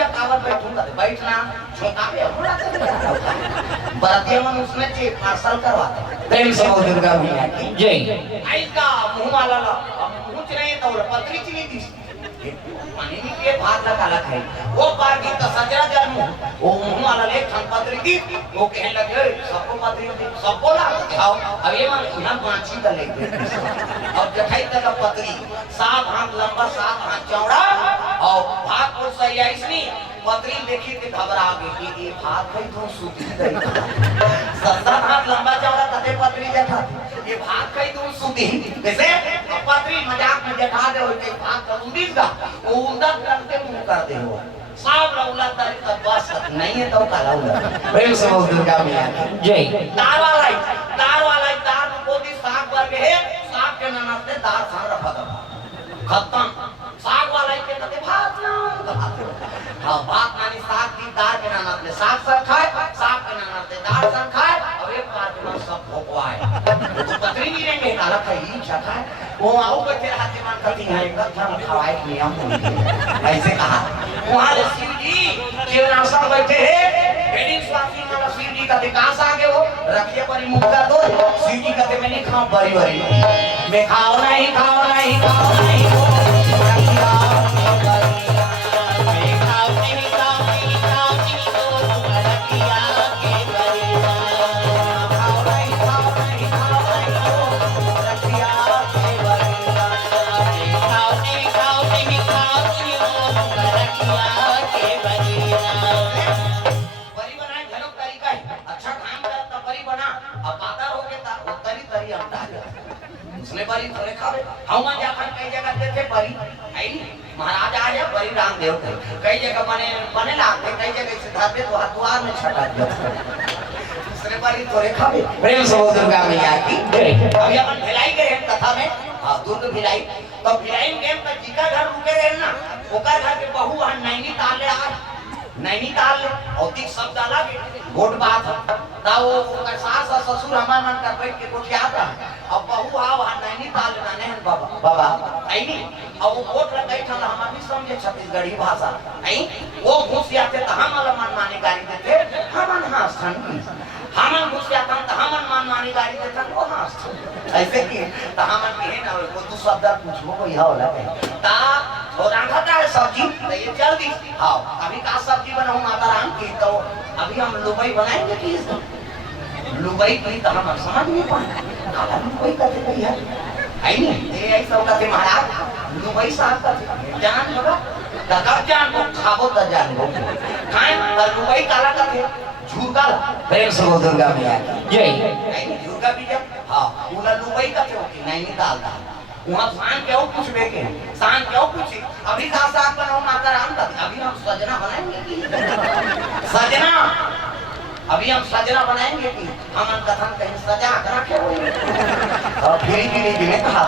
भैया कावर बैठूंगा बैठना छोटा पे बुला के बराती मन उसने चे पार्सल करवाते प्रेम से बोल दुर्गा मैया की जय। आई का मुंह वाला ला पूछ रहे तो पत्री चली थी पानी के भात लगा है वो बार की तो सजरा जन्म वो मुंह वाला ले खन पत्री दी वो कहने लगे सबको पत्री सबको ला खाओ अब ये मान यहां माछी का लेके और जठाई तक पत्री 7 हाथ लंबा 7 हाथ चौड़ा और भात को सही है इसने पत्री देखी तो घबरा गई कि ये भात कहीं तो सूखी गई 7 हाथ लंबा चौड़ा कते पत्री जठा ये भात कहीं तो सूखी जैसे पत्री मजाक में जठा दे हो के भात का उड़ीस का वो उड़दा करते मुंह कर दे हो सब लौला तारी तक बस नहीं है तो काला उड़ा प्रेम से बोल दुर्गा मैया की जय। दार वाला दार को दी साग वर्ग है साग के नाम से दार खान रखा था खत्म साग वाला के कहते भात ना हां भात नानी साग की दार के नाम से साग सर खाए साग के नाम से दार सर खाए और एक बात में सब भोगवाए तो पत्री नहीं रहेंगे काला खाई इच्छा खाए वो आओ बच्चे हाथी मान करती है एक धर्म खवाए नियम ऐसे कहा वहां शिव जी केवनासा बैठे हैं हेडिंग स्वामी वाला शिव जी का विकास आ गए वो रखिए परी मुक्ता दो शिव जी कहते मैं नहीं खाऊं बड़ी मैं खाओ नहीं बरी थोड़े खावे हम जाकर कई जगह देखे बरी आई महाराज आया बरी रामदेव थे कई जगह बने लागते कई जगह से धाते तो द्वार में छटा दिया दूसरे बरी थोड़े खावे प्रेम से बोल दुर्गा मैया की जय। अभी अपन भिलाई गए कथा में हां दुर्ग भिलाई तो भिलाई में का जीका घर रुके रहे ना ओकर घर के बहू आ नैनीताल ले आ नैनीताल औतिक शब्द अलग गोट बात ता वो ओकर सास और ससुर हमार मन का बैठ के गोठियाता अब बहू आओ आ नैनीताल जाने हैं बाबा आई नहीं अब वो गोट लग गई था हम नहीं समझे छत्तीसगढ़ी भाषा आई वो घुस जाते तो हम वाला मन माने गाड़ी देते हमन हास्थन हमन घुस जाता तो हमन मन माने गाड़ी देते वो हास्थन ऐसे की तो हमन के है ना वो तू शब्द पूछो कोई होला ता और रंगता है सब्जी तो ये जल्दी हाँ अभी का सब्जी बनाऊं माता राम की तो अभी हम लुबई बनाएंगे कि लुबई की तो हम समझ नहीं पाए काला लुबई कहते कही है आई नहीं ये ऐसा कहते महाराज लुबई साहब कहते जान लगा कब जान को खाबो तो जान को खाए तो लुबई काला कहते झूठा प्रेम से बोल दुर्गा मैया की जय। नहीं झूठा भी जब हाँ पूरा लुबई कहते होती नहीं डालता वहाँ शान क्यों पूछ बेके शान क्यों पूछी अभी का साग बनाओ माता राम का अभी हम सजना बनाएंगे कि सजना अभी हम सजना बनाएंगे कि हम कथन कहीं सजा कर रखे हुए और फिर धीरे कहा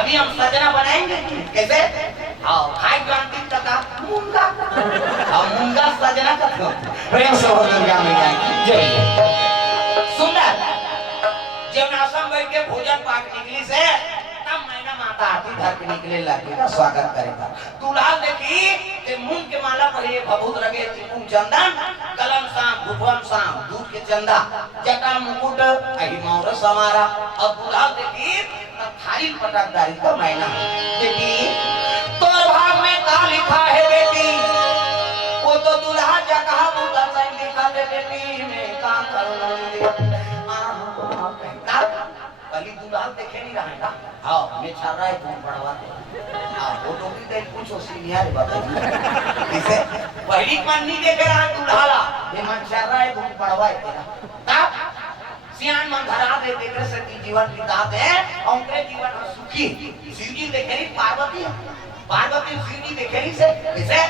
अभी हम सजना बनाएंगे कि कैसे हाँ खाई क्रांति तक मूंगा और मूंगा सजना का प्रेम से बोल दुर्गा मैया की जय। सुंदर जब नासम बैठ के भोजन पाक निकली से माता आती घर पे निकले लड़के का स्वागत करेगा दुल्हा देखी के मूंग के माला पर ये भभूत लगे त्रिपुम चंदन कलम शाम भुवन शाम दूध के चंदा जटा मुकुट अहि मौर समारा अब दुल्हा देखी तब थारी पटकदारी का मैना बेटी तो भाग में का लिखा है बेटी वो तो दुल्हा जगह बुता से लिखा है बेटी में का करूंगी कली दुल्हा देखे नहीं रहा है हाँ मैं छा रहा है तुम पढ़वाते हाँ वो लोग भी देख पूछो सीनियर बताइए इसे पहली मन नहीं देख रहा है दुल्हा ये मन छा रहा है तुम पढ़वाए तेरा तब सियान मन धरा दे देख से जीवन बिताते हैं और उनके जीवन में सुखी शिव जी देखे नहीं पार्वती शिव जी देखे नहीं से इसे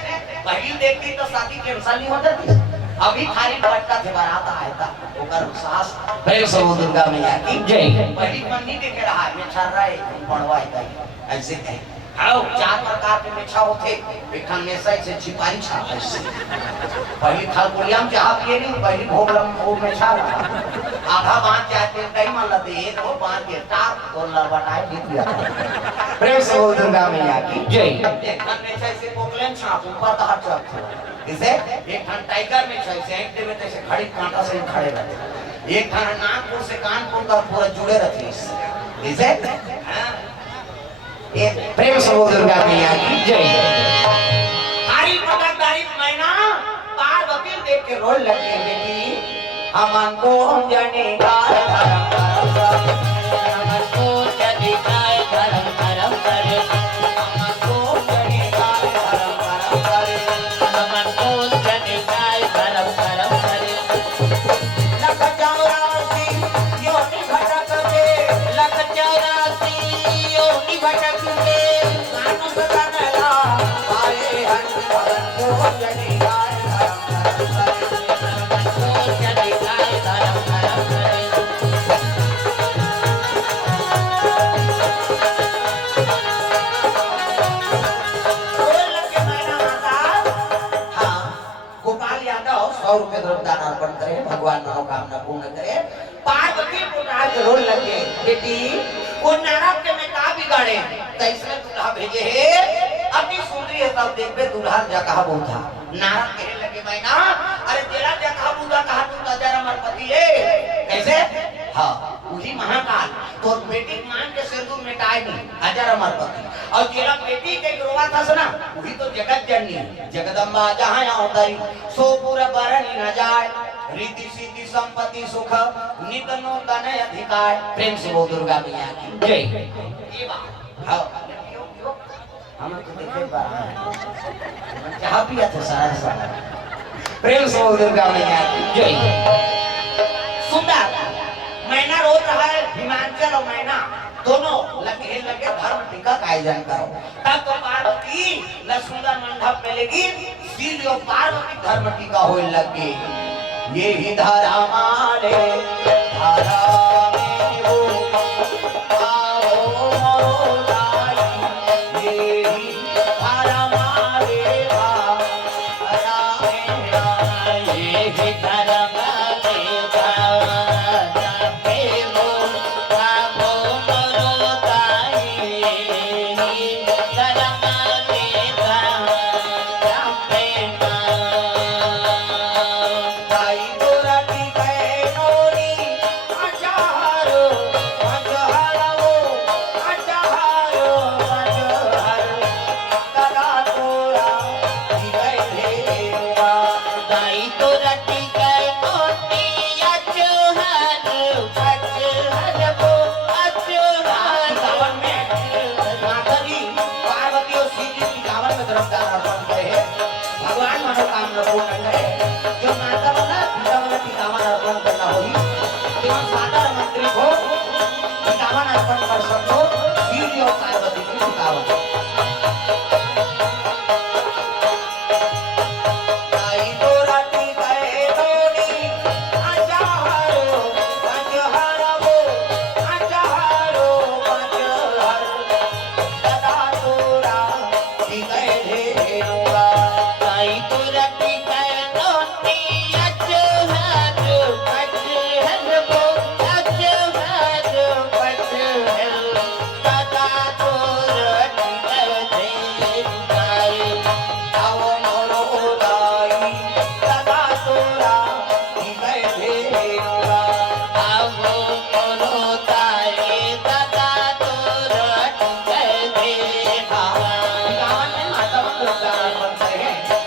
पहली देखती तो शादी कैंसिल नहीं हो जाती अभी थारी पटका थे बारात आया था ओकर सास प्रेम से बोल दुर्गा मैया की जय। पहली मन नहीं देख रहा है मैं छर रहा है पढ़वाए गई ऐसे कहे आओ 4 प्रकार के मेछा होते एकन में से छिपाई छा पहली थाल पुलियम चाह पिए नहीं पहली भोगलम वो मेछा आधा बांध जाते कई मन लते एक वो बांध के टाप तो लड़बटाए जीत गया प्रेम से बोल दुर्गा मैया की जय। एकन में से भोगलन छाप ऊपर का हाथ इसे एक ठन टाइगर में छै सेंटे में तैसे खड़ी कांटा से खड़े रहते एक ठन नागपुर से कानपुर तक पूरा जुड़े रहती इसे ये प्रेम से बोल दुर्गा मैया की जय। हरी पटक दारी मैना पार्वती देख के रोल लगे बेटी हमको जाने का ₹100 द्रव्यदान अर्पण करे भगवान मनोकामना पूर्ण करे पार्वती पुकार के रोल लगे बेटी वो नरक के में का बिगाड़े तैसे दूल्हा भेजे है अपनी सुंदरी है तब देख बे दूल्हा जगह बूझा नरक के लगे मैना अरे तेरा जगह बूझा कहा तू राजा रमणपति है कैसे हां उसी महाकाल तो बेटी मान के सिंदूर मिटाए नहीं हजार अमरपति और तेरा बेटी के रोवा था सुना वही तो जगत जननी जगदम्बा जहां उतरी सो पूरा बरन न जाए रीति सीति संपत्ति सुख नित नूतन अधिकार प्रेम से वो दुर्गा मैया की जय। ये बात हां हम तो देखे बा जहां भी है सारा सारा प्रेम से बोल दुर्गा मैया की जय। सुंदर मैना रोज रहा है हिमाचल और मैना दोनों लगे धर्म टीका का आयोजन करो तब तो पार्वती सुंदर मंडप में लेगी सीधी और पार्वती धर्म टीका होने लगी ये ही धारा मारे धारा में वो आओ मोराई ये ही धारा मारे धारा में ये ही धारा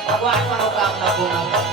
भगवान मनोकामना पूर्ण